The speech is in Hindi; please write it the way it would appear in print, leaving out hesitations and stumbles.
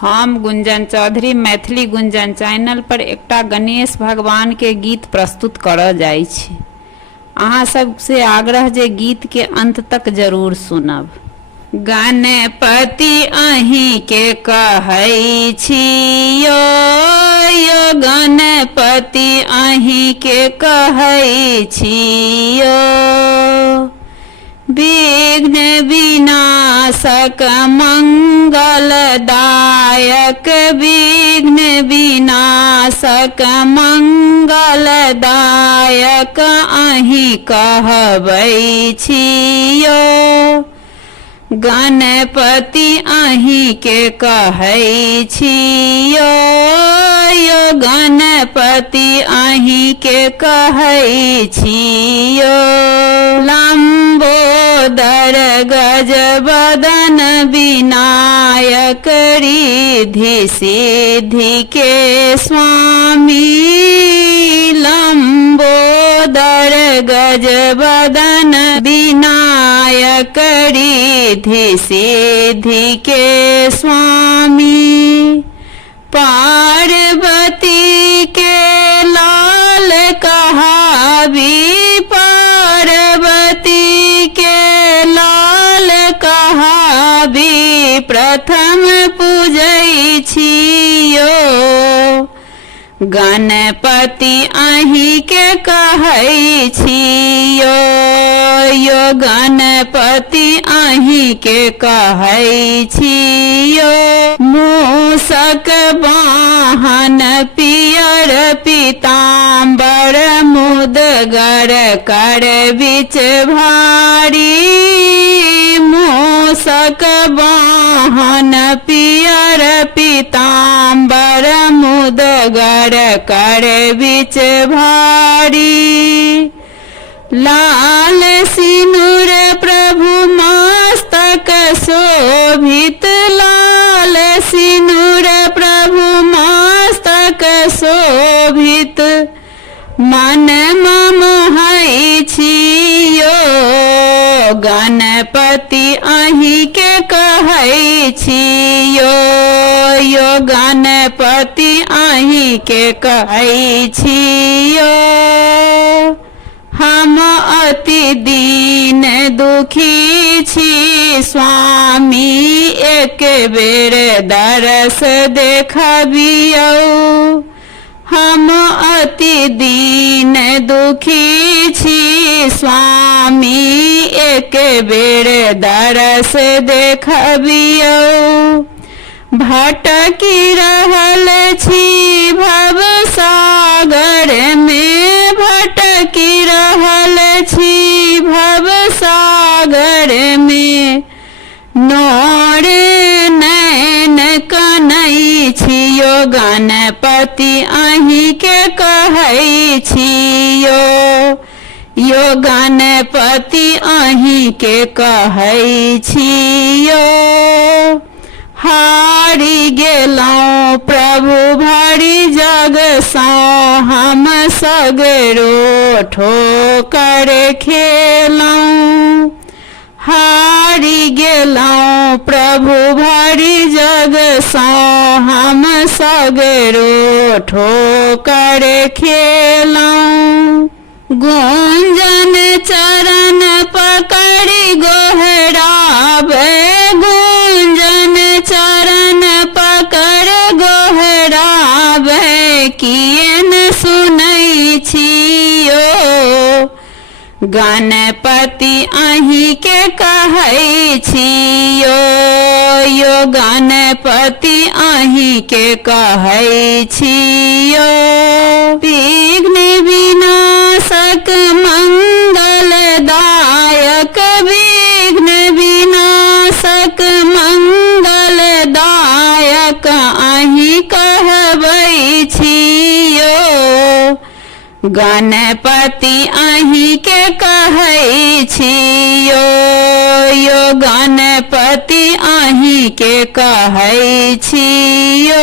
हम गुंजन चौधरी मैथिली गुंजन चैनल पर एकटा गणेश भगवान के गीत प्रस्तुत करऽ जाइ छी। अहाँ सबसे आग्रह जे गीत के अंत तक जरूर सुनब। गणपति अहीं के कहै छियो, यो गणपति अहीं के कहै छियो। विघ्न विनाशक मंगलदायक, विघ्न विनाशक मंगलदायक अहीं कहबै छियो। गणपति अहीं के कहै छियो, यो गणपति अहीं के कहै छियो। लंबोदर गजबदन विनायक, रिद्धि सिद्धि के स्वामी। लंबोदर गजबदन विनायक, रिद्धि सिद्धि के स्वामी। पार्वती के लाल कहावी, पार्वती के लाल कहावी। प्रथम पूजै छियो, गणपति अहीं के कहै छियो, यो गणपति अहीं के कहै छियो। मूषक वाहन पियर पीताम्बर, मुदगर कर बिच भारी। मूषक वाहन पियर पीताम्बर, मुदगर कर बिच भारी। लाल सिनुर प्रभु मस्तक शोभित, लाल सिनुर प्रभु मस्तक शोभित। मन मोहै छियो, गणपति अहीं के कहै छियो, यो गणपति अहीं के कहै छियो। हम अति दीन दुखी छी स्वामी, एक बेर दरस देखबियौ। हम अति दीन दुखी छी स्वामी, एक बेर दरस देखबियौ। भटकी रहल छी भव सागर में, भटकी रहल छी भव सागर में। नोर नैन कनै छियो, गणपति अहीं के कहै छियो, यो गणपति अहीं के कहै छियो। हारि गेलौं प्रभु भरि जग सँ, हम सगरो ठोकर खेलौं। हारि गेलौं प्रभु भरि जग सँ, हम सगरो ठोकर खेलौं। गुंजन चरण पकड़ि गोहराबै, गुंजन चरण पकड़ गोहराबै। किए न सुनै छियो, गणपति अहीं के कहै छियो, यो गणपति अहीं के कहै छियो। विघ्न विनाशक मंगलदायक, विघ्न विनाशक मंगलदायक अहीं कहबै छियो। गणपति अहीं के कहै छियो, यो गणपति अहीं के कहै छियो।